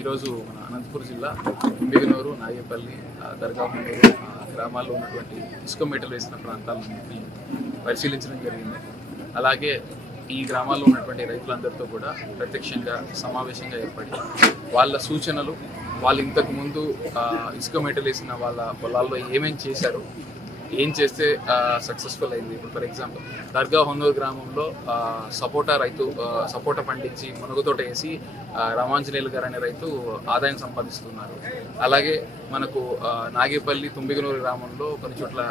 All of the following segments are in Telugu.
ఈరోజు మన అనంతపురం జిల్లా కుంభిగనూరు, నాగేపల్లి, దర్గాహునూరు గ్రామాల్లో ఉన్నటువంటి ఇసుక మేటలు వేసిన ప్రాంతాలన్నింటినీ పరిశీలించడం జరిగింది. అలాగే ఈ గ్రామాల్లో ఉన్నటువంటి రైతులందరితో కూడా ప్రత్యక్షంగా సమావేశంగా ఏర్పడి వాళ్ళ సూచనలు, వాళ్ళు ఇంతకు ముందు ఇసుక మేటలు వేసిన వాళ్ళ పొలాల్లో ఏమేం చేశారు, ఏం చేస్తే సక్సెస్ఫుల్ అయింది. ఇప్పుడు ఫర్ ఎగ్జాంపుల్ దర్గాహునూరు గ్రామంలో సపోటా పండించి మునగతోట వేసి రామాంజనేయులు గారు అనే రైతు ఆదాయం సంపాదిస్తున్నారు. అలాగే మనకు నాగేపల్లి, తుంబిగనూరు గ్రామంలో కొన్ని చోట్ల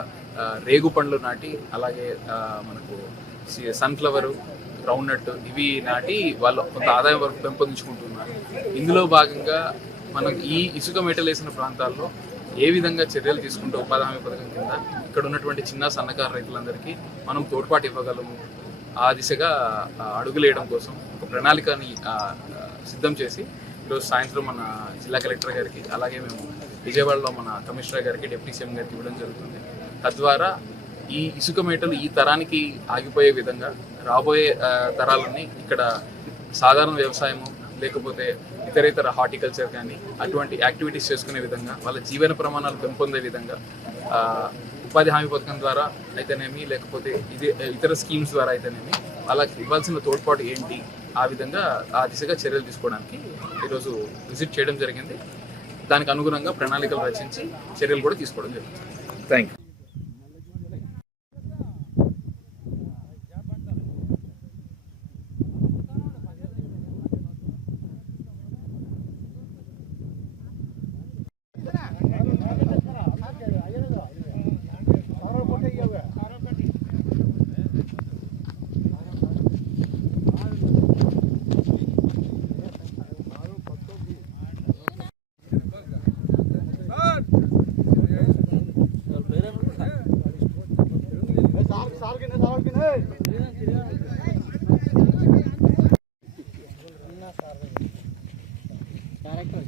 రేగు పండ్లు నాటి, అలాగే మనకు సన్ఫ్లవరు, గ్రౌండ్నట్ ఇవి నాటి వాళ్ళు కొంత ఆదాయం వరకు పెంపొందించుకుంటున్నారు. ఇందులో భాగంగా మనం ఈ ఇసుక మేటలు వేసిన ప్రాంతాల్లో ఏ విధంగా చర్యలు తీసుకుంటూ ఉపాధి హామీ పథకం కింద ఇక్కడ ఉన్నటువంటి చిన్న సన్నకారు రైతులందరికీ మనం తోడ్పాటు ఇవ్వగలము, ఆ దిశగా అడుగులేయడం కోసం ఒక ప్రణాళికని సిద్ధం చేసి ఈరోజు సాయంత్రం మన జిల్లా కలెక్టర్ గారికి, అలాగే మేము విజయవాడలో మన కమిషనర్ గారికి, డిప్యూటీ సీఎం గారికి ఇవ్వడం జరుగుతుంది. తద్వారా ఈ ఇసుక మేటలు ఈ తరానికి ఆగిపోయే విధంగా రాబోయే తరాలన్నీ ఇక్కడ సాధారణ వ్యవసాయము లేకపోతే ఇతరేతర హార్టికల్చర్ కానీ అటువంటి యాక్టివిటీస్ చేసుకునే విధంగా, వాళ్ళ జీవన ప్రమాణాలు పెంపొందే విధంగా ఉపాధి హామీ పథకం ద్వారా అయితేనేమి, లేకపోతే ఇతర స్కీమ్స్ ద్వారా అయితేనేమి వాళ్ళకి ఇవ్వాల్సిన తోడ్పాటు ఏంటి, ఆ విధంగా ఆ దిశగా చర్యలు తీసుకోవడానికి ఈరోజు విజిట్ చేయడం జరిగింది. దానికి అనుగుణంగా ప్రణాళికలు రచించి చర్యలు కూడా తీసుకోవడం జరుగుతుంది. Thank you. క్యారెక్టర్